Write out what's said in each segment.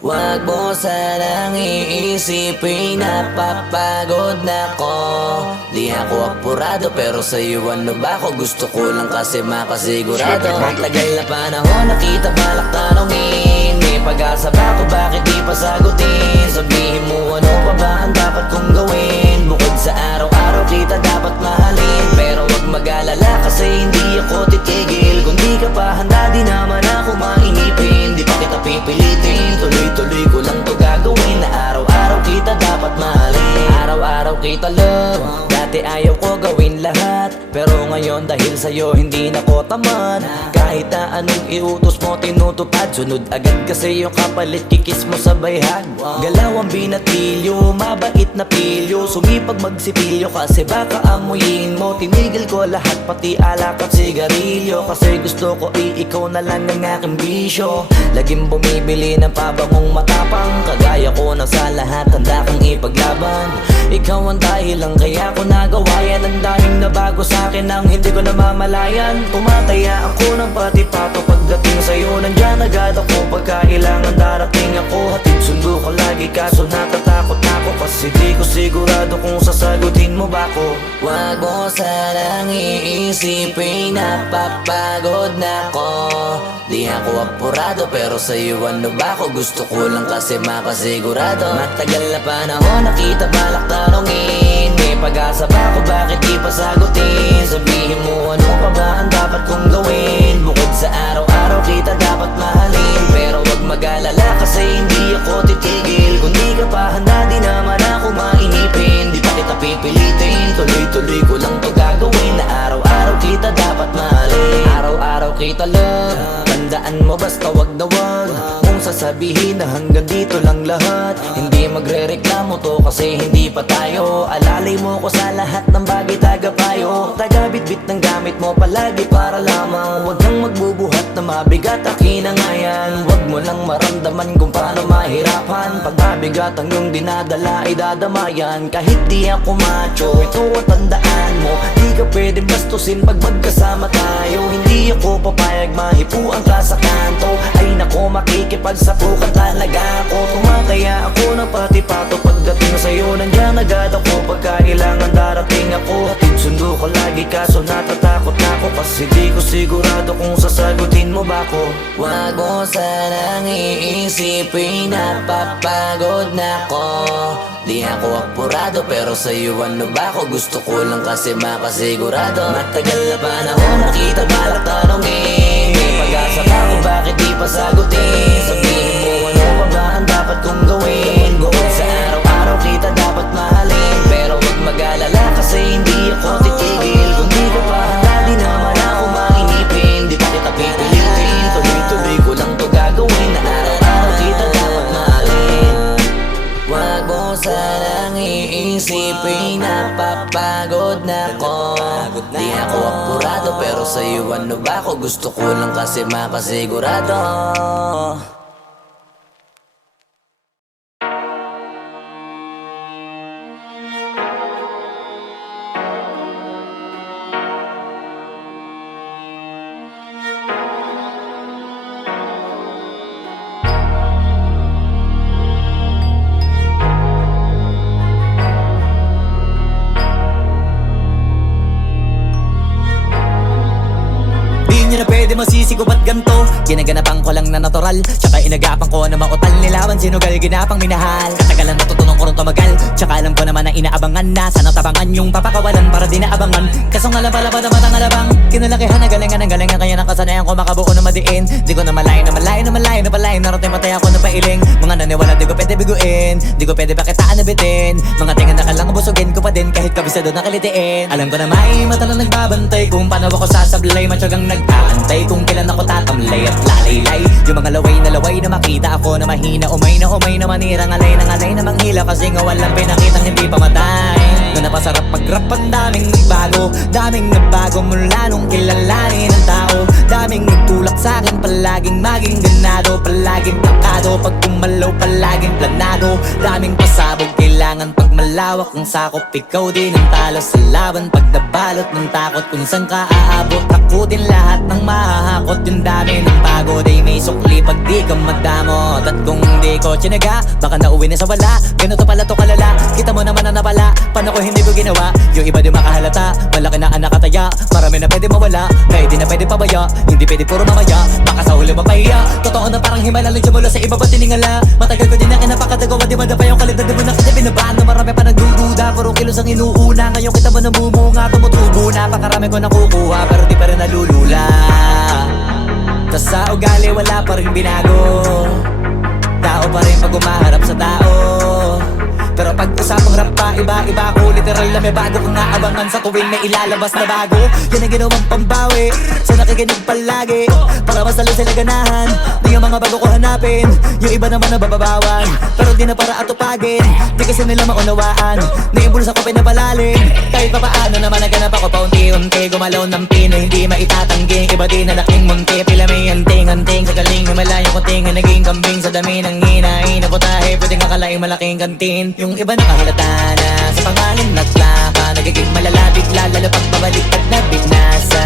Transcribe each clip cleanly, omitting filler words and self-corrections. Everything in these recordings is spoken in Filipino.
Wag mo sanang iisipin napapagod na ko. Di ako apurado pero sa'yo ano ba ako? Gusto ko lang kasi makasigurado. Matagal na panahon nakita balak tanongin. May pag-asa ba ako bakit di pa sagutin? Sabihin mo ano pa ba ang dapat kong gawin? Bukod sa araw-araw kita dapat mahalin. Pero wag mag-alala kasi hindi ako titigil. Kung di ka pa handa di naman ako mainipin. Di pa kita pipilitin, tuloy-tuloy ko lang to gagawin. Na araw-araw kita dapat mahalin. Araw-araw kita love. Dati ayaw ko gawin lahat, pero ngayon dahil sa'yo hindi na ko tamad. Kahit na anong iutos mo tinutupad, sunod agad kasi yung kapalit kikis mo sa bayhag. Galaw ang binatilyo, mabait na pilyo. Sumipag magsipilyo kasi baka amuyin mo. Tinigil ko lahat pati alak at sigarilyo, kasi gusto ko ikaw na lang ang aking bisyo. Laging bumibili ng pabangong matapang, kagaya ko na sa lahat handa kang ipaglaban. Ikaw ang dahilan kaya ko nagawa yan. Ang daming nabago sa'kin ang hindi ko namamalayan. Tumataya ako ng pati-pato pagdating sa'yo. Nandyan agad ako pagkailangan darating ako. Hatid sundo ko lagi kaso natatakot ako, kasi di ko sigurado kung sasagutin mo ba ko. Wag mo sanang iisipin napapagod na ko. Di ako apurado pero sa'yo ano ba ako? Gusto ko lang kasi makasigurado. Matagal na panahon nakita balak tanongin. May pag-asa ba ako bakit di pa sagutin? Sabihin mo ano pa ba ang dapat kong gawin? Bukod sa araw-araw kita dapat mahalin. Pero wag mag-alala kasi hindi ako titigil. Kung di ka pa handa di naman ako mainipin. Di pa kita pipilitin, tuloy-tuloy ko lang to gagawin. Na araw-araw kita dapat mahalin. Araw-araw kita love. Tandaan mo basta wag na wag kung sasabihin na hanggang dito lang lahat. Hindi magre-reklamo to kasi hindi pa tayo. Alalay mo ko sa lahat ng bagay tagapayo. Tagabitbit ng gamit mo palagi para lamang. Wag kang magbubuhat na mabigat akin na nga yan. Wag mo lang maramdaman kung paano mahirapan. Pag mabigat ang iyong dinadala ay dadamayan. Kahit di ako macho, ito ang tandaan mo. Di ka pwede bastusin pag magkasama tayo. Hindi ako papayag mahipuan ka sa kanto. Ay nako makikipagsapukan talaga ako. Tumataya ako ng pati-pato pagdating sa'yo. Nandyan agad ako pagkailangan darating ako. Hatid sundo ko lagi kaso natatakot na ako, kasi di ko sigurado kung sasagutin mo ba ko. Wag mo sanang iisipin napapagod na ko. Di ako apurado pero sa'yo ano ba ako? Gusto ko lang kasi makasigurado. Matagal na panahon nakita balak tanongin. May pag-asa ba ako bakit di pa sagutin? Sabihin mo ano pa ba ang dapat kong gawin? Bukod sa araw-araw kita dapat mahalin. Pero wag mag-alala kasi hindi ako titigil. Kung di ka pa handa di naman ako mainipin. Di pa kita pipilitin, tuloy-tuloy ko lang to gagawin. Na araw-araw kita dapat mahalin. Wag mo sanang iisipin napapagod na ko. Di ako apurado pero sa'yo ano ba ako? Gusto ko lang kasi makasigurado. Na pwede masisi ko ba't ganto? Ginaganapan ko lang na natural, tsaka inagapan ko na mautal. Nilawan sinugal, ginapang minahal. Katagalan natutunan ko rin tumagal, tsaka alam ko naman na inaabangan na. Sana tabangan yung papakawalan para di naabangan. Kaso nga lang pala ba naman ang alabang kinalakihan na galingan ng galingan. Kaya nakasanayan ko makabuo na madiin. Di ko na malayo na malayo na malayo na palayo. Narating matay ako na pailing. Mga naniwala di ko pwede biguin, di ko pwede pakitaan na bitin. Mga tingan na kalang busugin ko pa din kahit kabisado na kalitiin. Alam ko na may mata na nagbabantay kung paano ako sasablay. Matyagang nag-aantay kung kailan ako tatamlay at lalaylay. Yung mga laway na makita ako na mahina. Umay na manirang alay na manghila. Kasi nga walang pinakitang hindi pamatay. Na napasarap pag-rap ang daming nagbago mula nung kilalanin ang tao. Daming nagtulak sa'kin palaging maging ganado. Palaging plakado pag kumalaw palaging planado. Daming pasabog kailangan pag malawak ang sakop. Ikaw din ang talo sa laban pag nabalot ng takot. Kung saan ka aabot ako din lahat ng mahahakot. Yung dami ng pagod ay may sukli pag di ka madamot. At kung di di ko tsinaga, baka nauwi na sa wala. Ganito pala to kalala, kita mo naman na napala. Paano ko hindi ko ginawa, yung iba di makahalata. Malaki na ang nakataya, marami na pwede mawala. Kaya di na pwede pabaya, hindi pwede puro mamaya. Baka sa huli mapahiya, totoo na parang himala lang siya mula sa iba ba tiningala. Matagal ko din na kinapakatagawa, di mada pa yung kalidad. Di mo na kita binabaan na marami pa nagdududa. Puro kilos ang inuuna, ngayon kita ba namumunga. Tumutubo na, pakarami ko nakukuha, pero di pa rin nalulula. Tas sa ugali wala pa rin binago, tao pa rin pag umaharap sa tao. Pero pag usapang rap pa, iba-iba ko. Literal na may bago kong naabangan sa tuwing may ilalabas na bago. Yan ang ginawang pambawi sa nakikinig palagi, para mas lalo sila ganahan. Di yung mga bago ko hanapin, yung iba naman nababawan. Pero di na para atupagin, di kasi nila maunawaan. Naimbulsa ko pinapalalim, kahit pa paano naman naganap ako paunti-unti. Gumalaw ng pino, hindi maitatanggi. Iba din na laking munti, pila may anting-anting. Sa galing himalayo ko tingin, naging kambing. Sa dami ng hinahin na putahe, pwedeng akalaing malaking kantin. Yung iba nakahalata na sa pangalan at laka, nagiging malala bigla, lalo pag babalik at nabinasa.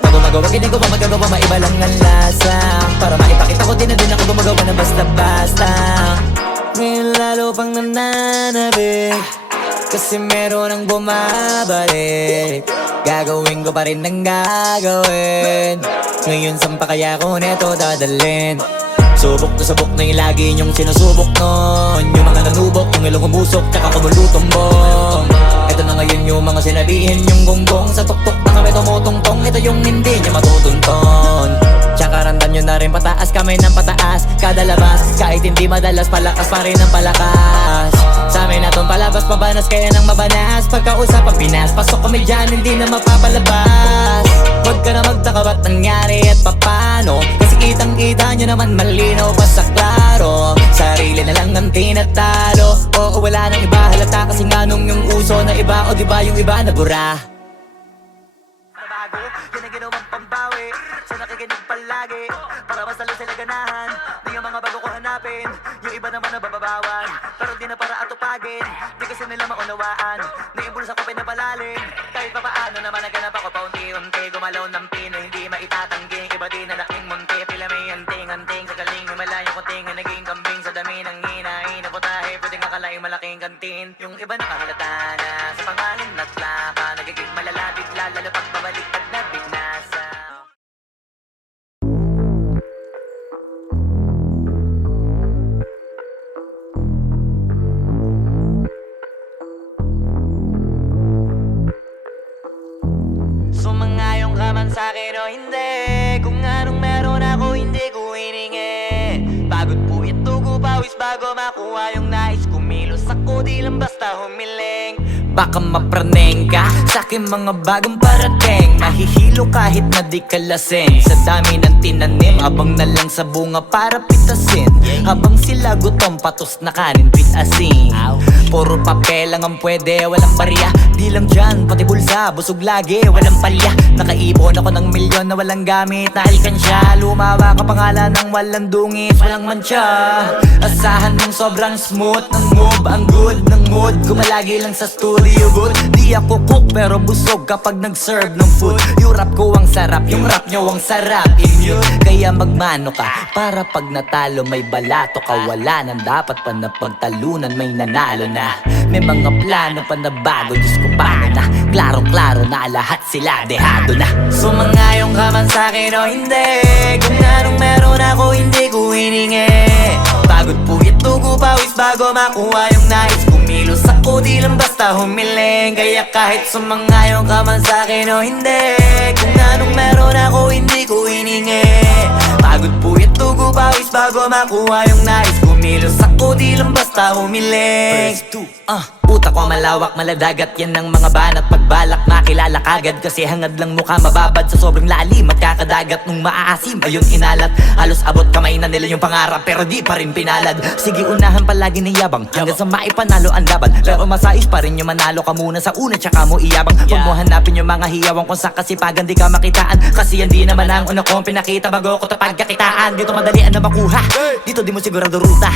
Pag gumagawa, ginagawa, magagawa, maiba lang ang lasa. Para maipakita ko din na din ako gumagawa ng basta-basta. Ngayon lalo pang nananabik, kasi meron ang bumabalik. Gagawin ko pa rin ng gagawin. Ngayon saan pa kaya ko neto dadalhin? Subok na yung lagi niyong sinusubok nun. Yung mga nanubok, yung ilong umusok, tsaka kumulutong bong. Ito na ngayon yung mga sinabihin yung gonggong. Sa tuktok na kami tumutungtong, ito yung hindi niya matutunton. Tsaka randam nyo na rin pataas, kamay ng pataas kada labas, kahit hindi madalas, palakas pa rin ang palakas. Sa amin natong palabas, pabanas kaya nang mabanas. Pagkausap ang Pinas, pasok kami dyan, hindi na mapapalabas. Huwag ka na magtaka ba't nangyari at papano, kasi kitang-kita nyo naman malinaw pa sa klaro. Sarili na lang ang tinatalo, oo wala nang iba halata. Kasi nga nung yung uso na iba, o diba yung iba nabura. Nabago, yun ang ginawang pambawi sa nakikinig palagi, para mas lalo sila ganahan. Di yung mga bago ko hanapin, yung iba naman nababawan. Pero di na para atupagin, di kasi nila maunawaan. Naimbulsa ko pinapalalim, kahit pa paano naman naganap ako paunti-unti. Gumalaw ng pino, hindi maitatanggi. Iba din na laking munti, pila may anting-anting. Sa galing himalayo ko tingin, naging kambing. Sa dami ng hinahin na putahe, pwedeng akalaing malaking kantin. Yung iba nakahalata na sa pangalan at laka, nagiging malala bigla, lalo pag babalik at nabinasa. Sumangayong ka man sa'kin o hindi, kung anong meron ako hindi ko hiningi. Pagod po itugo pawis bago makuha yung nais. Kumilos ako di lang basta humiling. Baka mapraneng ka sa'kin mga bagong parating. Mahihilo kahit na di ka lasing. Sa dami ng tinanim, abang na lang sa bunga para pitasin. Habang sila gutom, patos na kanin pitasin. Puro papel lang ang pwede, walang barya. Di lang dyan, pati bulsa, busog lagi, walang palya. Nakaipon ako ng milyon na walang gamit na alkansya. Lumawa ka pangalan ng walang dungis, walang mancha. Asahan mong sobrang smooth ng move, ang good ng mood. Gumalagi lang sa studio booth. Di ako cook pero busog kapag nag-serve ng food. Yung rap ko ang sarap, yung rap nyo ang sarap. Immune, kaya magmano ka para pag natalo may balato ka. Wala nang dapat pa na pagtalunan, may nanalo na. May mga plano pa na bago, Diyos ko paano na. Klarong-klaro na lahat sila dehado na. Sumangayong ka man sa'kin o hindi, kung anong meron ako hindi ko hiningi. Pagod po itugo pawis bago makuha yung nais. Kumilos ako di lang basta humiling. Kaya kahit sumangayong ka man sa'kin o hindi, kung anong meron ako hindi ko hiningi. Pagod po itugo pawis bago makuha yung nais. Kumilos ako di lang basta humiling. Utak ko malawak, maladagat, yan ang mga banat. Pagbalak makilala kagad, kasi hangad lang mukha mababad sa sobrang lalim at kakadagat nung maaasim. Ayun inalat, halos abot kamay na nila yung pangarap, pero di pa rin pinalad. Sige unahan palagi ng yabang, hanggang sa maipanalo ang laban. Pero masais pa rin yung manalo ka muna sa una, tsaka mo iyabang. Huwag mo hanapin yung mga hiyawang kung sa kasipagan di ka makitaan. Kasi yan di naman ang una kong pinakita bago ko tapagkakitaan. Dito madalian na makuha, dito di mo sigurado ruta.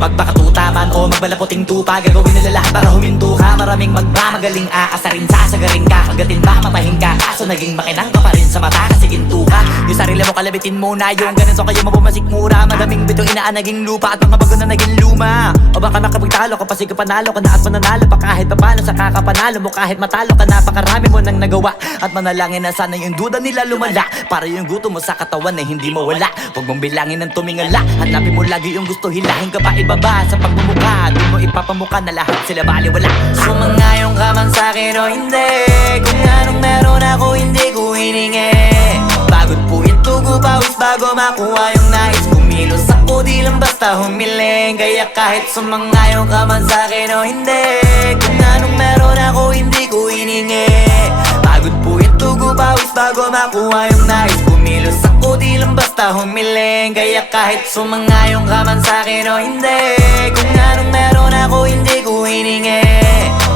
Magpakatuta man o magbalaputing tupa, gagawin nila lahat para huminto. huminto ka, maraming magmamagaling aasarin, sasagarin ka, kagatin ba, matahin ka, kaso naging makinang ka pa rin sa mata kasi ginto ka. Yung sarili mo kalabitin muna, yung ganito kayo mapumasik mura, madaming bito inaan naging lupa at mga bago na naging luma. O baka makapagtalo ka pa, sige panalo ka na at mananalo pa kahit papano sa kakapanalo mo, kahit matalo ka, napakarami mo nang nagawa at manalangin na sana yung duda nila lumala, para yung gutom mo sa katawan ay hindi mawala. Huwag mong bilangin ng tumingala, hanapin mo lagi yung gusto, hilahin ka pa ibaba sa pagmumukha, di mo ipapamuka na lahat sila baliwala. Sumangayon ka man sa'kin o hindi, kung anong meron ako hindi ko hiningi. Pagod po ito pawis bago makuha yung nais, kumilos ako di lang basta humiling. Kaya kahit sumangayon ka man sa'kin o hindi, kung anong meron ako hindi ko hiningi. Pagod po ito pawis bago makuha yung nais, kumilos ako di lang basta humiling. Kaya kahit sumangayon ka man sa'kin o hindi, kung anong meron ako hindi ko hiningi.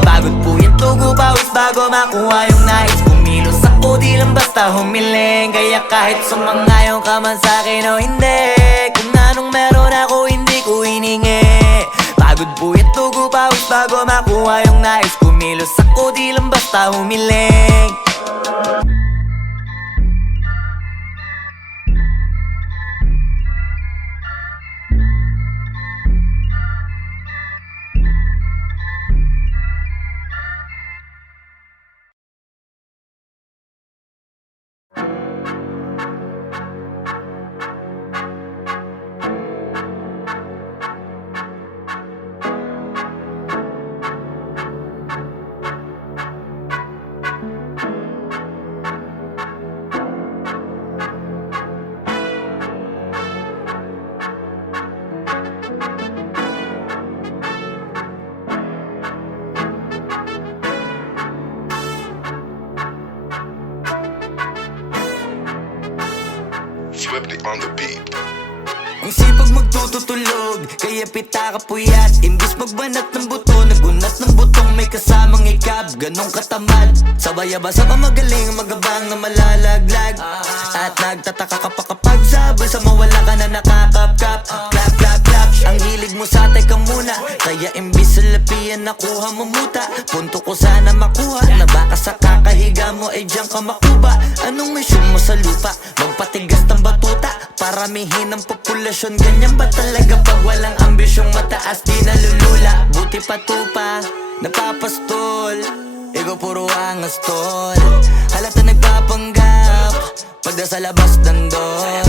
Pagod po ito pawis bago makuha yung nais, kumilos ako di lang basta humiling. Kaya kahit sumangayon ka man sa'kin o hindi, kung anong meron ako hindi ko hiningi. Pagod po ito pawis bago makuha yung nais, kumilos ako di lang basta humiling. Flipped on the beat. Ang sipag magtututulog, kaya pita ka puyat. Imbis magbanat ng buto, nagunat ng butong may kasamang ikab. Ganong katamad, sabay-abasa pa magaling, magabang na malalaglag. At nagtataka ka pa kapag sabay sa mawala ka na nakakapkap. Clap, clap, clap, ang hilig mo sa teka muna, kaya imbis sa lapian nakuha mo muta. Punto ko sana makuha, na baka sa kakahiga mo ay diyan ka makuba. Anong mission mo sa lupa? Magpatigas ng batuta, paramihin ang populasyon. Ganyan ba talaga pag walang ambisyong mataas di nalulula? Buti pa tupa, napapastol, ikaw puro angas tol. Halata nagpapanggap, pagda sa labas ng door,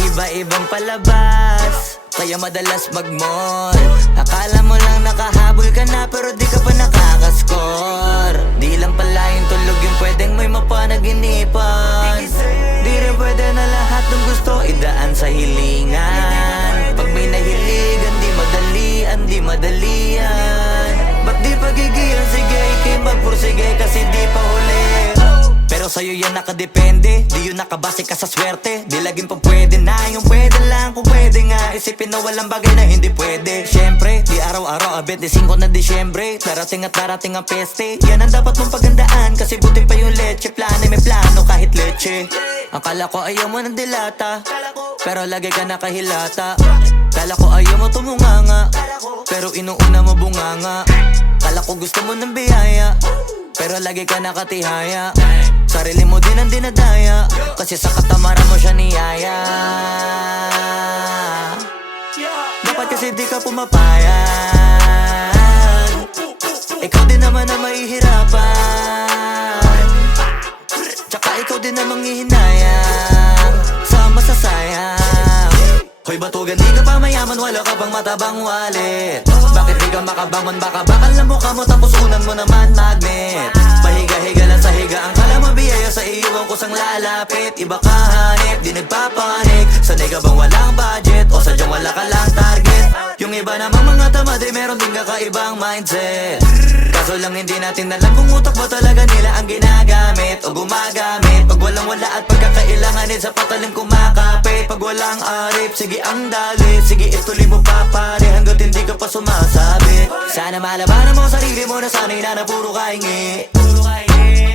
iba-ibang palabas, kaya madalas mag-mall. Akala mo lang nakahabol ka na pero di ka pa nakakascore. Di lang pala yung tulog yung pwedeng may mapanaginipan. Di rin pwede na lahat ng gusto idaan sa hilingan. Pag may nahiligan di madalian. Ba't di pagigilan sige, ikay magpursige kasi di pa huli. Pero sa'yo yan nakadepende, di yun nakabase ka sa swerte. Di laging pa pwede na, yung pwede lang kung pwede nga. Isipin na walang bagay na hindi pwede. Syempre, di araw-araw, 25 na Disyembre. Darating at darating ang peste, yan ang dapat mong pagandaan. Kasi buti pa yung leche, plano may plano kahit leche. Akala ko ayaw mo ng dilata, pero lagi ka nakahilata. Kala ko ayaw mo tumunganga, pero inuuna mo bunganga. Kala ko gusto mo ng biyaya, pero lagi ka nakatihaya. Sarili mo din ang dinadaya, kasi sa katamaran mo siya niyaya. Dapat kasi di ka pumapayag, ikaw din naman na mahihirapan. Tsaka ikaw din namang hihinayang sa masasayang. Hoy batugan, di ka pa mayaman, wala ka pang matabang wallet. Bakit di ka makabangon, baka bakal na mukha mo tapos unan mo naman magnet. Pahiga-higa lang sa higa, ang kala mo biyaya sa iyo ang kusang lalapit. Iba ka hanip, di nagpapanik. Sanay ka bang walang budget o sadyang wala ka lang target? Yung iba namang mga tamad ay meron din kakaibang mindset. Kaso lang hindi natin alam kung utak ba talaga nila ang ginagamit o gumagamit. Pag walang wala at pagkakailanganin sa patalim kumakapit. Pag walang arip, sige ang dali, sige ituloy mo pa pare hanggat hindi ka pa sumasabi. Sana malabanan mo sarili mo na sanay na puro kahingi.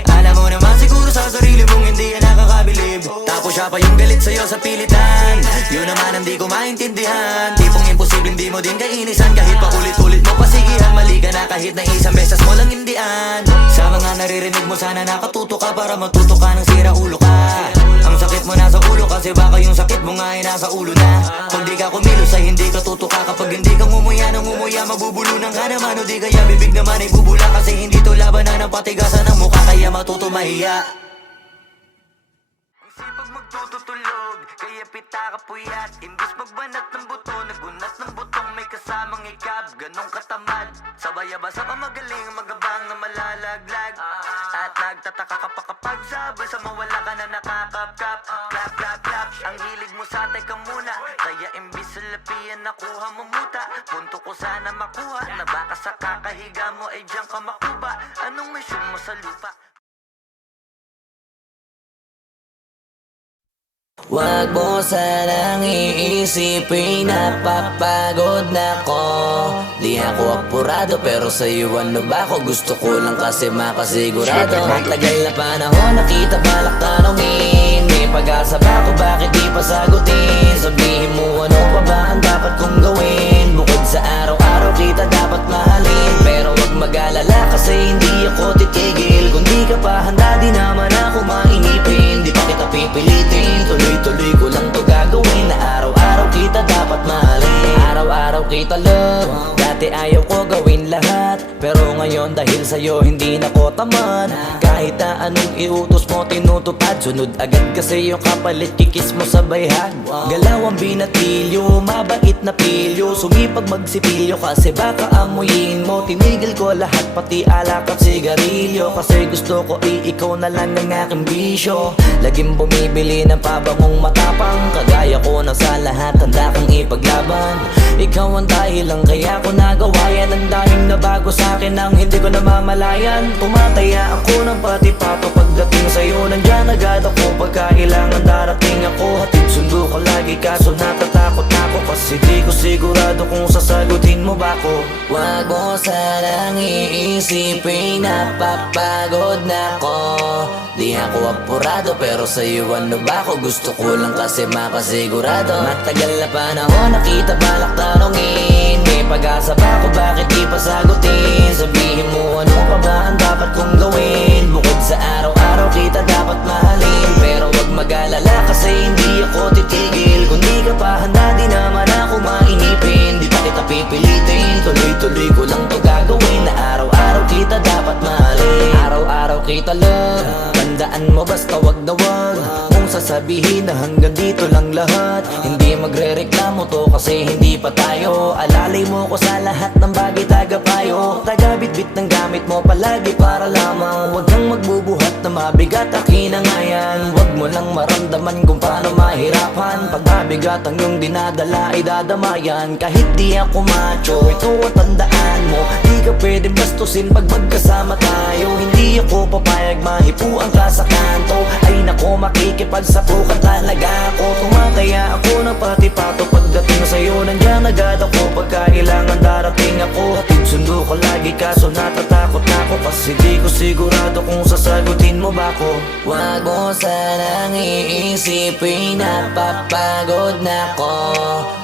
Alam mo naman siguro sa sarili mong hindi yan nakakabilib. Tapos siya pa yung galit sa'yo sa pilitan. Yun naman ang di ko maintindihan. Tipong imposibleng di mo din kainisan. Kahit pa ulit-ulit mo pasigihan, mali ka na kahit na isang beses mo lang hindian. Sa mga naririnig mo sana nakatuto ka para matuto ka ng sira ulo ka. Ang sakit mo nasa ulo kasi baka yung sakit mo nga ay nasa ulo na. Kung di ka kumilos ay hindi ka tutuka. Kapag hindi ka ngumuya ng ngumuya, mabubulunan ka naman. O di kaya bibig naman ay bubula. Kasi hindi to labanan ng patigasan ng mukha, kaya matuto mahiya. Ang sipag magtututulog, kaya pita ka puyat. Imbis magbanat ng buto, nagunat ng butong may kasamang ikab. Ganong katamad, sabay-abasa ka magaling, magabang na malalaglag. At nagtataka ka pa kapag sabay sa mawala ka na nakakapkap. Clap, clap, clap, ang hilig mo sa teka muna. Kaya imbis sa lapian nakuha mo muta. Punto ko sana makuha, na baka sa kakahiga mo ay diyan ka makuba. Anong mission mo sa lupa? Wag mo sanang iisipin, napapagod na ko. Di ako apurado pero sa'yo ano ba ako? Gusto ko lang kasi makasigurado. Matagal na panahon nakita balak tanongin. May pag-asa ba ako, bakit di pa sagutin? Sabihin mo ano pa ba ang dapat kong gawin? Bukod sa araw-araw kita dapat mahalin. Pero wag mag-alala kasi hindi ako titigil. Kung di ka pa handa di naman ako mainipin. Di pa kita pipilitin, tuloy-tuloy ko lang to gagawin. Na araw-araw kita dapat mahalin. Araw-araw kita love. Dati ayaw ko gawin lahat, pero ngayon dahil sa'yo hindi na ko tamad. Kahit na anong iutos mo tinutupad, sunod agad kasi yung kapalit kikis mo sa bayhag. Galaw ang binatilyo, mabait na pilyo. Sumipag magsipilyo kasi baka amuyin mo. Tinigil ko lahat pati alak at sigarilyo. Kasi gusto ko ikaw na lang ang aking bisyo. Laging bumibili ng pabangong matapang. Kagaya ko na sa lahat handa kang ipaglaban. Ikaw ang dahilan kaya ko nagawa yan. Ang daming nabago sa'kin ang hindi ko namamalayan. Tumataya ako ng pati-pato pagdating sa'yo. Nandyan agad ako pagka kailangan darating ako. Hatid sundo ko lagi kaso natatakot ako. Kasi di ko sigurado kung sasagutin mo ba ko. Wag mo sanang iisipin, napapagod na ko. Di ako apurado pero sa'yo ano ba ako? Gusto ko lang kasi makasigurado. Matagal na panahon nakita balak tanongin. May pag-asa ba ako, bakit di pa sagutin? Sabihin mo ano pa ba ang dapat kong gawin? Bukod sa araw-araw kita dapat mahalin. Pero wag mag-alala kasi hindi ako titigil. Kung di ka pa handa di naman ako mainipin. Di pa kita pipilitin, tuloy-tuloy ko lang to gagawin. Na araw-araw kita dapat mahalin. Araw-araw kita love. Tandaan mo basta wag na wag mong sasabihin na hanggang dito lang lahat. Hindi magre-reklamo to kasi hindi pa tayo. Alalay mo ko sa lahat ng bagay tagapayo. Tagabitbit ng gamit mo palagi para lamang. Huwag kang magbubuhat na mabigat akin ang ayan. Huwag mo lang maramdaman kung paano mahirapan. Pag mabigat ang iyong dinadala ay dadamayan. Kahit di ako macho, ito ang tandaan mo. Di ka pwedeng bastusin pag magkasama tayo. Hindi ako papayag mahipuan ka sa kanto. Ay nako makikipagsapukan talaga ako. Tumataya ako ng pati-pato pagdating sa'yo. Nandyan agad ako pagka kailangan darating ako. Hatid sundo ko lagi kaso natatakot na ako. Kasi di ko sigurado kung sasagutin mo ba ko. Wag mo sanang iisipin, napapagod na ko.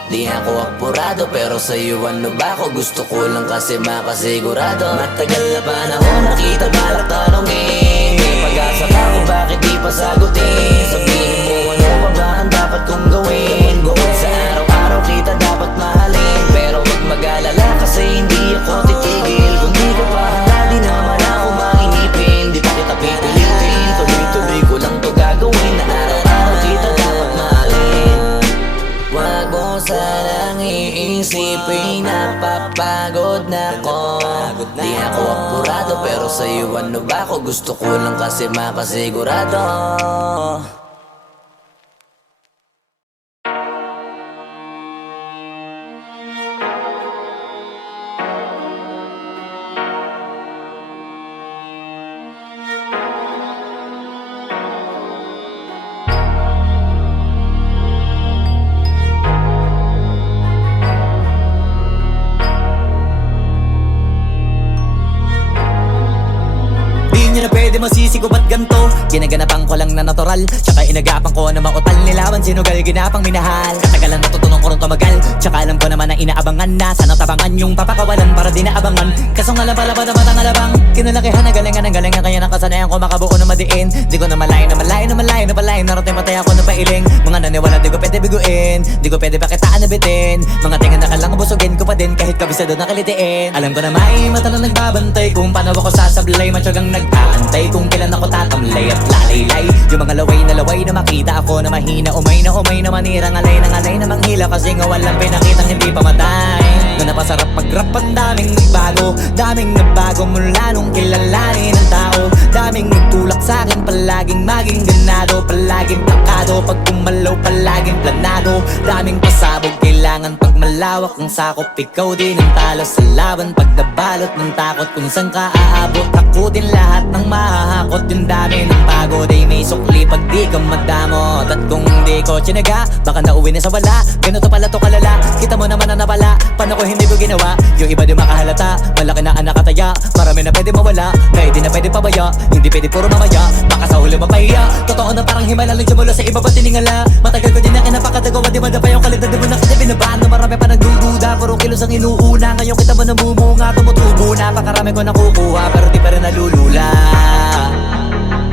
Di ako apurado pero sa'yo ano ba ako? Gusto ko lang kasi makasigurado. Matagal na panahon nakita balak tanongin. May pag-asa ba ako, bakit di pa sagutin? Sabihin mo ano pa ba ang dapat kong gawin? Bukod sa araw-araw kita dapat mahalin. Pero wag mag-alala kasi hindi ako titigil. Kung di ka pa handa di naman ako mainipin. Di pa kita pipilitin, tuloy-tuloy ko lang to gagawin. Na araw-araw kita dapat mahalin. Wag mo sanang iisipin, napapagod na ko. Di ako apurado pero sa'yo ano ba ako? Gusto ko lang kasi makasigurado. masisi ko ba't ganto? Ginaganapan ko lang na natural, tsaka inagapan ko na mautal. Nilawan sinugal, ginapang minahal. Katagalan natutunan ko rin tumagal, tsaka alam ko naman na inaabangan na. Sana tabangan yung papakawalan para di naabangan. Kaso nga lang pala ba naman ang alabang kinalakihan na galingan kaya nakasanayan ko makabuo na madiin. Di ko na malayo narating patay ako na pailing. Mga naniwala di ko pwede biguin, di ko pwede pakitaan na bitin. Mga tingan na kalang busugin ko pa din kahit kabisado na kalitiin. Alam ko na may mata na nagbabantay kung paano ako sasablay. Matyagang nag-aantay kung kailan ako tatamlay at lalaylay. Yung mga laway na makita ako na mahina. Umay na manira, ngalay na manghila. Kasi nga walang pinakitang hindi pamatay. Na napasarap mag-rap ang daming nagbago mula nung kilalanin ang tao. Daming nagtulak sa'kin, palaging maging ganado, palaging takado, pag kumalaw palaging planado. Daming pasabog, kailangan pag malawak ang sakop. Ikaw din ang talo sa laban, pag nabalot ng takot kung saan ka aabot. Ako din lahat ng mahahakot, yung dami ng pagod ay may sukli pag di ka madamot. At kung di ko tsinaga, baka nauwi na sa wala. Ganito pala to kalala, kita mo naman na napala. Paano ko hindi ko ginawa, yung iba di makahalata. Malaki na anak kataya, marami na pwede mawala. Kaya di na pwede pabaya, hindi pwede puro mamaya. Baka sa huli mapahiya, totoo na parang himala lang mula sa iba pa tiningala. Matagal ko din na kinapakadagawa, di madapa yung kalidad. Di mo na kasi binabaan na marami pa nagdududa. Puro kilos ang inuuna, ngayon kita mo namumunga. Tumutubo na, pakarami ko nakukuha, pero di pa rin nalulula.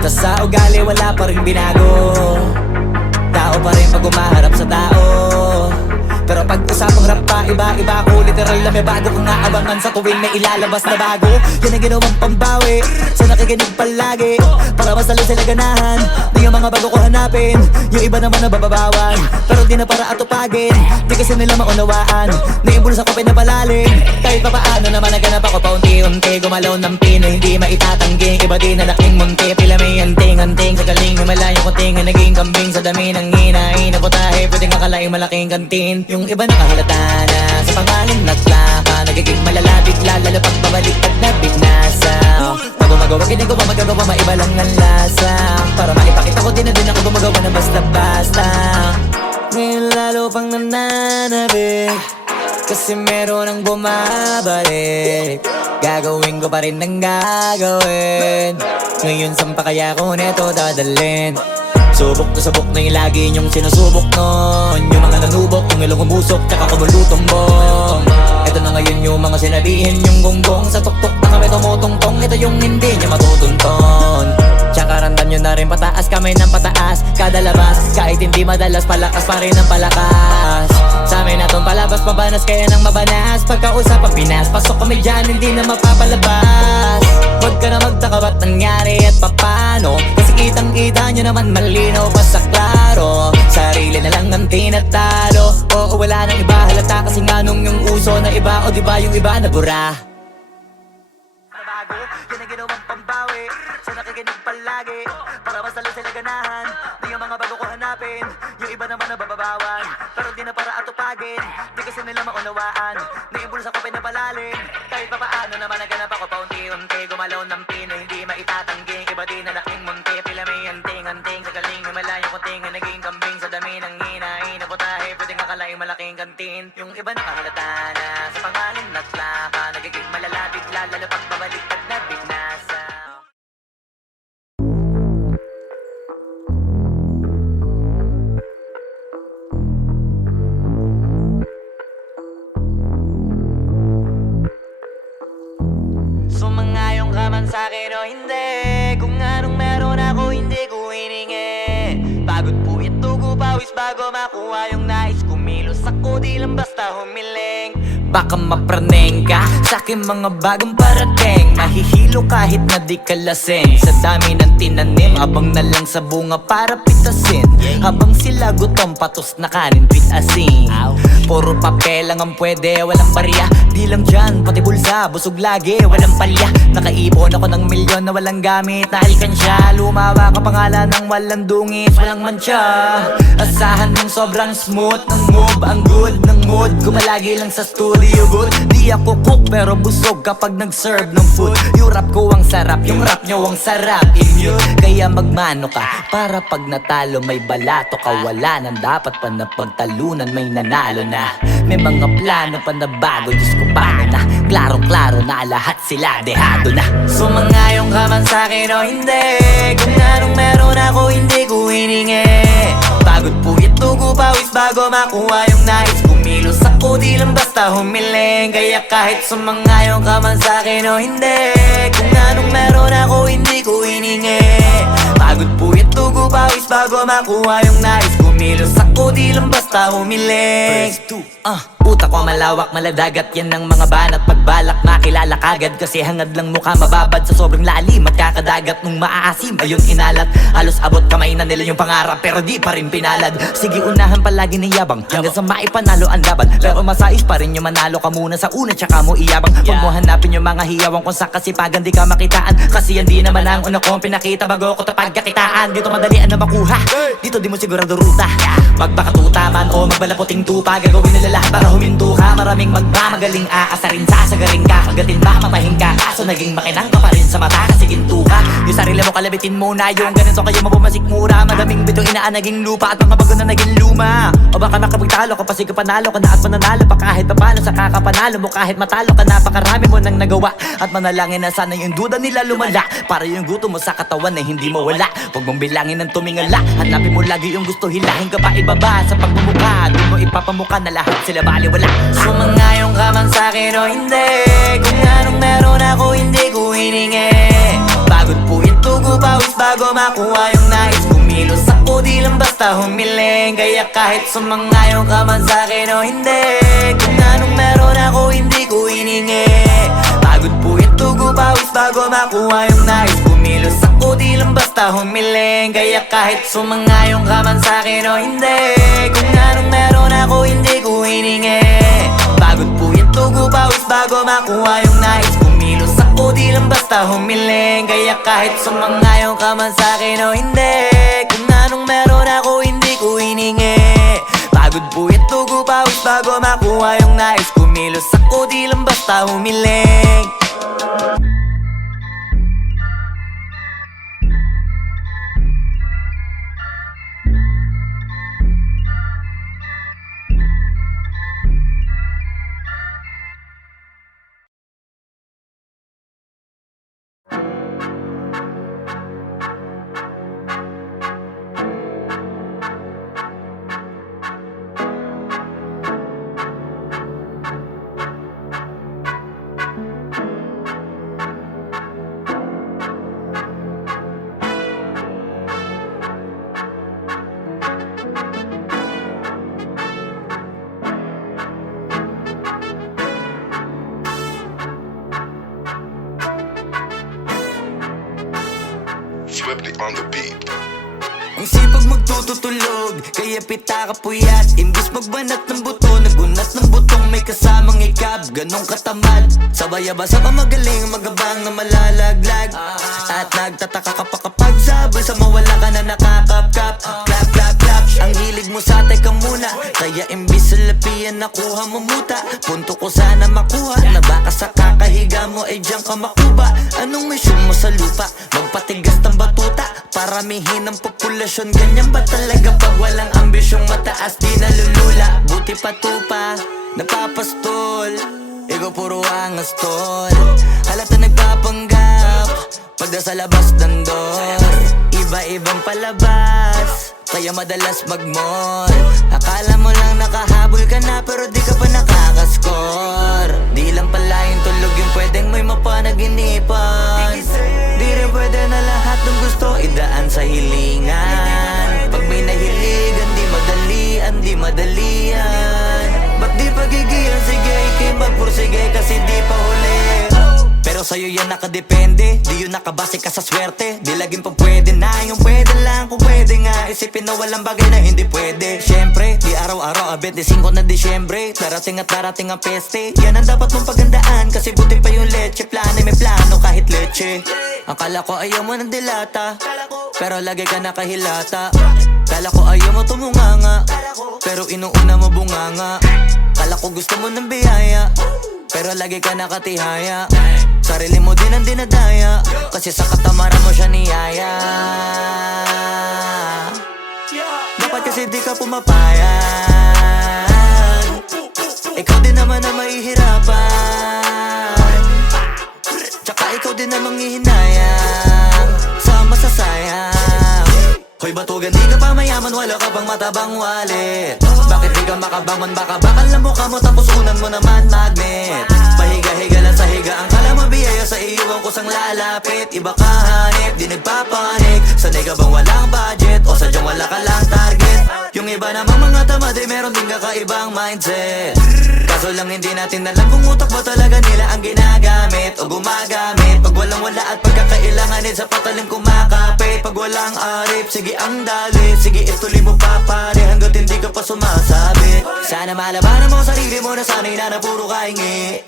Tas sa ugali wala pa rin binago, tao pa rin pag umaharap sa tao. Pero pag usapang rap pa, iba ako. Literal na may bago kong naabangan sa tuwing may ilalabas na bago. Yan ang ginawang pambawi sa nakikinig palagi, para mas lalo sila ganahan na yung mga bago ko hanapin. Yung iba naman nabababawan, pero di na para atupagin. Di kasi nila maunawaan na yung bulsa ko pinapalalim. Kahit pa paano naman naganap ako paunti-unti. Gumalaw ng pino, hindi maitatanggi. Iba din na laking munti, pila may anting-anting. Sa galing may malayo kuting, naging kambing sa dami ng hinahin. Naputahe, pwedeng akalaing malaking kantin. Yung iba nakahalata na sa pangalan naglaka, nagiging malala bigla, lalo pag pabaliktad na bignasa. Pag gumagawa, ginagawa, magagawa, maiba lang ang lasa. Para maipakita ko din na din ako gumagawa ng basta-basta. Ngayon lalo pang nananabik, kasi meron ang bumabalik. Gagawin ko pa rin ang gagawin. Ngayon saan pa kaya ko neto dadalhin? Subok na yung lagi niyong sinusubok nun. Yung mga nanubok, yung ilong umusok, tsaka kumulutong bong. Ito na ngayon yung mga sinabihin yung gonggong. Sa tuktok na kami tumutungtong, ito yung hindi niya matutunton. Tsaka randan nyo na rin pataas, kamay ng pataas. Kada labas, kahit hindi madalas, palakas pa rin ang palakas. Sa amin na tong palabas, pabanas kaya nang mabanas. Pagkausap ang Pinas, pasok kami dyan, hindi na mapapalabas. Huwag ka na magtaka ba't nangyari at papano, kasi kitang-kita nyo naman malinaw pa sa klaro. Sarili na lang ang tinatalo, oo wala nang iba halata. Kasi nga nung yung uso na iba, o diba yung iba na bura. Nabago, yan ang ginawang pambawi sa nakikinig palagi, para mas lalo sila ganahan na yung mga bago ko hanapin. Yung iba naman nabababawan, pero di na para atupagin. Di kasi nila maunawaan na yung bulsa ko pinapalalim. Kahit pa paano naman naganap ako paunti-unti. Gumalaw ng pino, hindi maitatanggi. Iba din na laking munti, pila may anting-anting. Sa galing may malayo kuting, naging kambing sa dami ng hinahin. Naputahe, pwedeng akalaing malaking kantin. Yung iba nakahalata na sa pangalan naglaka, nagiging malala bigla, lalo pag pabaliktad na bignasa. Sumangayong ka man sa'kin o hindi, kung anong meron ako hindi ko hiningi. Pagod po ito ko pawis bago makuha yung nais. Kumilos ako di lang basta humiling. Baka mapraneng ka sa'kin mga bagong parating. Mahihilo kahit na di ka lasing. Sa dami ng tinanim, abang na lang sa bunga para pitasin. Habang sila gutom, patos na kanin, pitasin. Puro papel lang ang pwede, walang barya. Di lang dyan, pati bulsa, busog lagi, walang palya. Nakaipon ako ng milyon na walang gamit na alkansya. Lumawa ka pangalan ng walang dungis, walang mancha. Asahan ng sobrang smooth ng move, ang good ng mood. Gumalagi lang sa studio, liugot. Di ako cook pero busog kapag nag-serve ng food. Yung rap ko ang sarap, yung rap nyo ang sarap. Immune, kaya magmano ka para pag natalo may balato ka. Wala nang dapat pa na pagtalunan, may nanalo na. May mga plano pa na bago, Diyos ko paano na. Klaro-klaro na lahat sila dehado na. Sumangayong ka man sa'kin o hindi, kung anong meron ako hindi ko hiningi. Pagod puyat dugo pawis bago makuha yung nais. Kumilos ako di lang basta humiling. Kaya kahit sumangayong ka man sa'kin o hindi, kung anong meron ako hindi ko hiningi. Pagod puyat dugo pawis bago makuha yung nais. Kumilos ako di lang basta humiling. Utak ko malawak, maladagat yan ng mga banat. Pagbalak makilala kagad kasi hangad lang mukha mababad sa sobrang lalim at kakadagat nung maaasim. Ayun inalat, halos abot kamay na nila yung pangarap pero di pa rin pinalad. Sige unahan palagi ng yabang hanggang sa maipanalo ang laban. Pero masais pa rin yung manalo ka muna sa una tsaka mo iyabang. Huwag mo hanapin yung mga hiyawang kung sa kasipagan di ka makitaan. Kasi yan di naman ang una kong pinakita bago ko tapagkakitaan. Dito madalian na makuha, dito di mo sigurado ruta. Magbakatuta man o magbalaputing tupa, gagawin nila lahat para huminto ka. Maraming magmamagaling aasarin, sasagaring ka, kagatin mamatahin ka. Kaso naging makinang ka pa rin sa mata kasi ginto ka. Yung sarili mo kalabitin muna, yung ganito kayo mapumasik mura. Madaming bito inaan naging lupa at mga bago na naging luma. O baka makapagtalo ka pa sige panalo ka na at mananalo pa kahit papalo sa kakapanalo mo. Kahit matalo ka napakarami mo nang nagawa at manalangin na sana yung duda nila lumala para yung gutom mo sa katawan na hindi mo wala. Huwag mong bilangin ng tumingala, hanapin mo lagi yung gusto, hilahin ka pa ibaba sa pagmumukha. Doon mo ipapamuka na lahat sila baliwala. Sumangayong ka man sa'kin o hindi, kung anong meron ako hindi ko hiningi. Pagod puyat dugo pawis bago makuha yung nais. Kumilos ako di lang basta humiling. Kaya kahit sumangayong ka man sa'kin o hindi, kung anong meron ako hindi ko hiningi. Pagod puyat dugo pawis bago makuha yung nais. Kumilos ako di lang basta humiling. Kaya kahit sumangayong ka man sa'kin o hindi, kung anong meron ako hindi ko hiningi. Pagod puyat dugo pawis bago makuha yung nais. Kumilos ako di lang basta humiling. Kaya kahit sumangayong ka man sa'kin o hindi, kung anong meron ako hindi ko hiningi. Pagod puyat dugo pawis bago makuha yung nais. Kumilos ako di lang basta humiling. Swifty on the beat. Ang sipag magtututulog, kaya pita ka puyat. Imbis magbanat ng buto, nagunat ng butong may kasamang ikab. Ganong katamad, sabay-abasa ka magaling, magabang na malalaglag. At nagtataka ka pa kapag sabay sa mawala ka na nakakapkap. Clap, clap, clap, ang hilig mo sa teka muna. Kaya imbis sa lapian nakuha mo muta. Punto ko sana makuha, na baka sa kakahiga mo ay diyan ka makuba. Anong mission mo sa lupa? Magpatigas ng batuta, paramihin ang populasyon. Ganyan ba talaga pag walang ambisyong mataas di nalulula? Buti pa tupa, napapastol, ikaw puro angas tol. Halata nagpapanggap, pagda sa labas ng door. Iba-ibang palabas, kaya madalas mag-mall. Akala mo lang nakahabol ka na pero di ka pa nakakascore. Di lang pala yung tulog yung pwedeng may mapanaginipan. Di rin pwede na lahat ng gusto idaan sa hilingan. Pag may nahiligan di madalian, di madalian. Ba't di pagigilan? Sige, ikipagpursige kasi di pa huli. Pero sa'yo yan nakadepende, di yun nakabase ka sa swerte. Di laging pag pwede na, yung pwede lang kung pwede nga. Isipin na walang bagay na hindi pwede. Siyempre, di araw-araw, 25 na Disyembre. Darating at darating ang peste, yan ang dapat mong pagandaan. Kasi buti pa yung leche, plano may plano kahit leche. Akala ko ayaw mo ng dilata, pero lagi ka nakahilata. Kala ko ayaw mo tumunganga, pero inuuna mo bunganga. Kala ko gusto mo ng biyaya, pero lagi ka nakatihaya. Sarili mo din ang dinadaya, kasi sa katamaran mo siya niyaya. Dapat kasi di ka pumapayag, ikaw din naman na mahihirapan. Tsaka ikaw din na manghihinayang sa masasayang. Hoy batugan, di ka pa mayaman, wala ka pang matabang wallet. Bakit di ka makabangon, baka bakal na mukha mo tapos unan mo naman magnet. Pahiga-higa lang sa higa, ang kala mabiyaya sa iyo ang kusang lalapit. Iba ka hanip, di nagpapanik. Sanay ka bang walang budget o sadyang wala ka lang target? Yung iba namang mga tamad ay meron din kakaibang mindset. Kaso lang hindi natin alam kung utak ba talaga nila ang ginagamit o gumagamit. Pag walang wala at pagkakailanganin sa patalim kumakapit. Pag walang arip, sige ang dali, sige ituloy mo pa pare hanggat hindi ka pa sumasabi. Sana malabanan mo sarili mo na sanay na puro kahingi.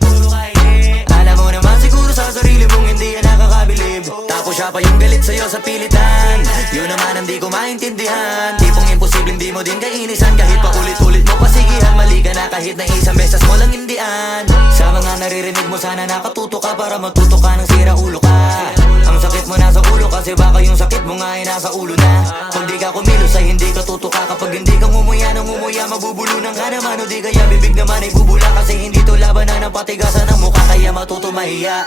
Alam mo naman siguro sa sarili mong hindi yan nakakabilib. Tapos siya pa yung galit sa'yo sa pilitan. Yun naman ang di ko maintindihan. Tipong imposibleng di mo din kainisan. Kahit pa ulit-ulit mo pasigihan, mali ka na kahit na isang beses mo lang hindian. Sa mga naririnig mo sana nakatuto ka para matuto ka ng sira ulo ka. Ang sakit mo nasa ulo kasi baka yung sakit mo nga ay nasa ulo na. Kung di ka kumilos ay hindi ka tutuka. Kapag hindi ka ngumuya ng ngumuya, mabubulunan ka naman. O di kaya bibig naman ay bubula, kasi hindi to labanan ng patigasan ng mukha, kaya matuto mahiya.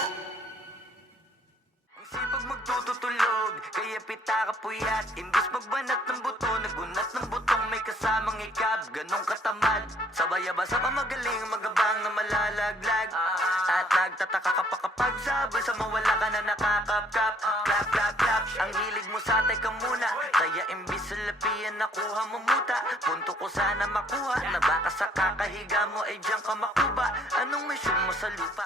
Ang sipag magtututulog, kaya pita ka puyat. Imbis magbanat ng buto, nagunat ng butong may kasamang ikab. Ganong katamad, sabay-abasa pa magaling, magabang na malalaglag. At nagtataka ka pa kapag sabi sa mawala ka na nakakapkap. Clap, clap, clap, ang hilig mo sa teka muna. Kaya imbis sa lapian nakuha mo muta. Punto ko sana makuha, na baka sa kakahiga mo ay diyan ka makuba. Anong mission mo sa lupa?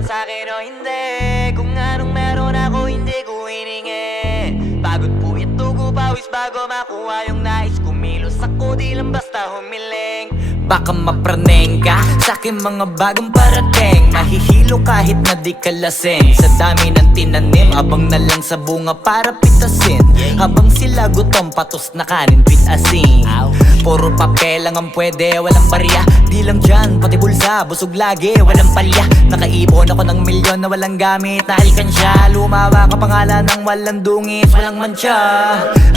man sa'kin o hindi, kung anong meron ako hindi ko hiningi. Pagod puyat tugo pawis bago makuha yung nais. Kumilos ako di lang basta humiling. Baka mapraneng ka sa'kin mga bagong parating. Mahihilo kahit na di ka lasing. Sa dami ng tinanim, abang na lang sa bunga para pitasin. Habang sila gutom, patos na kanin, pitasin. Puro papel lang ang pwede, walang barya. Di lang dyan, pati bulsa, busog lagi, walang palya. Nakaipon ako ng milyon na walang gamit na alkansya. Lumawa ka pangalan ng walang dungis, walang mancha.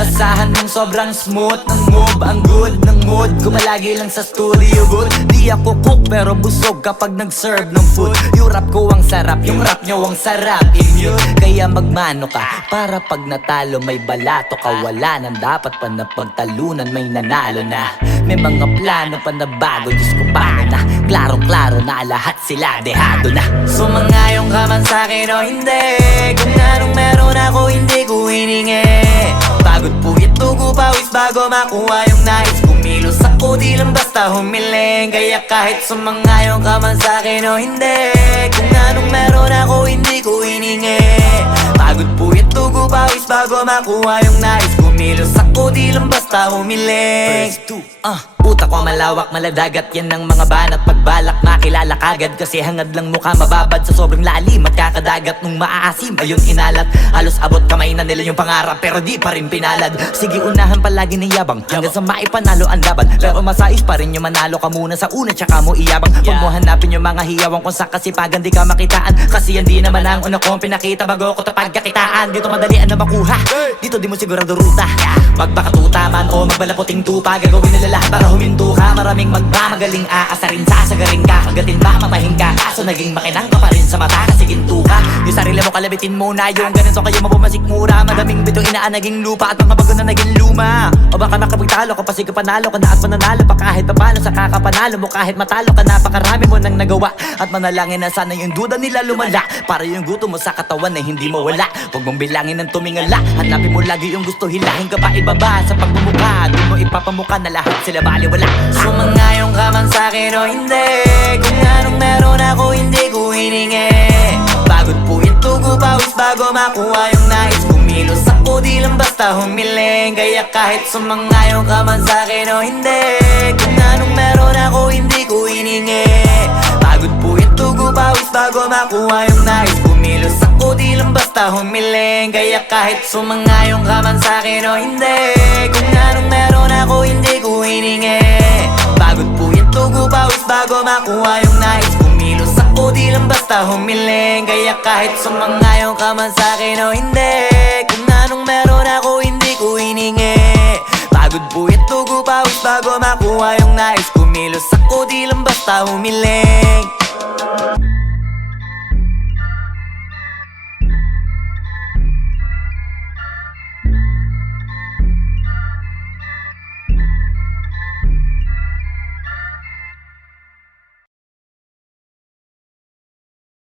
Asahan mong sobrang smooth ng move, ang good ng mood. Gumalagi lang sa studio good. Di ako cook pero busog kapag nag-serve ng food. Yung rap ko ang sarap, yung rap nyo ang sarap. Immune, kaya magmano ka para pag natalo may balato ka. Wala nang dapat pa na pagtalunan, may nanalo na. May mga plano pa na bago, Diyos ko paano na. Klarong-klaro na lahat sila dehado na. Sumangayong ka man sa'kin o hindi, kung anong meron ako hindi ko hiningi. Pagod puyat tugo pawis bago makuha yung nais. Kumilos ako di lang basta humiling. Kaya kahit sumangayong ka man sa'kin o hindi, kung anong meron ako hindi ko hiningi. Pagod puyat tugo pawis bago makuha yung nais. Kumilos ako di lang basta humiling. Utak ko malawak, maladagat yan ng mga banat. Pagbalak makilala kagad kasi hangad lang mukha mababad sa sobrang lalim at kakadagat nung maaasim. Ayun inalat, halos abot kamay na nila yung pangarap pero di pa rin pinalad. Sige unahan palagi ng yabang hanggang sa maipanalo ang laban. Pero masais pa rin yung manalo ka muna sa una tsaka mo iyabang. Huwag mo hanapin yung mga hiyawang kung sa kasipagan di ka makitaan. Kasi yan di naman ang una kong pinakita bago ko tapagkakitaan. Dito madalian na makuha, dito di mo sigurado ruta. Magbakatuta man o magbalaputing tupa, gagawin nila lahat para huminto ka. Maraming magmamagaling aasarin, sasagaring ka, kagatin ba matahin ka. Kaso naging makinang ka pa rin sa mata kasi ginto ka. Yung sarili mo kalabitin muna, yung ganun so kayo mapumasik mura. Madaming bito inaan naging lupa at mga bago na naging luma. O baka makapagtalo ka pa sige panalo ka na at mananalo pa kahit papalo sa kakapanalo mo. Kahit matalo ka napakarami mo nang nagawa at manalangin na sana yung duda nila lumala. Para yung gutom mo sa katawan na hindi mo wala. Huwag mong bilangin ng tumingala, hanapin mo lagi yung gusto. Hilahin ka pa ibaba sa pagmumukha, doon mo ipapamuka na lahat sila baliwala. Sumangayong ka man sa'kin o hindi, kung anong meron ako hindi ko hiningi. Pagod puyat tugo pawis bago makuha yung nais. Kumilos ako di lang basta humiling. Kaya kahit sumangayong ka man sa'kin o hindi, kung anong meron ako hindi ko hiningi. Pagod puyat tugo pawis bago makuha yung nais. Kumilos ako di lang basta humiling. Kaya kahit sumangayong ka man sa'kin o hindi, kung anong meron ako hindi ko hiningi. Pagod puyat tugo pawis bago makuha yung nais. Kumilos ako di lang basta humiling. Kaya kahit sumangayong ka man sa'kin o hindi, kung anong meron ako hindi ko hiningi. Pagod puyat tugo pawis bago makuha yung nais. Kumilos ako di lang basta humiling.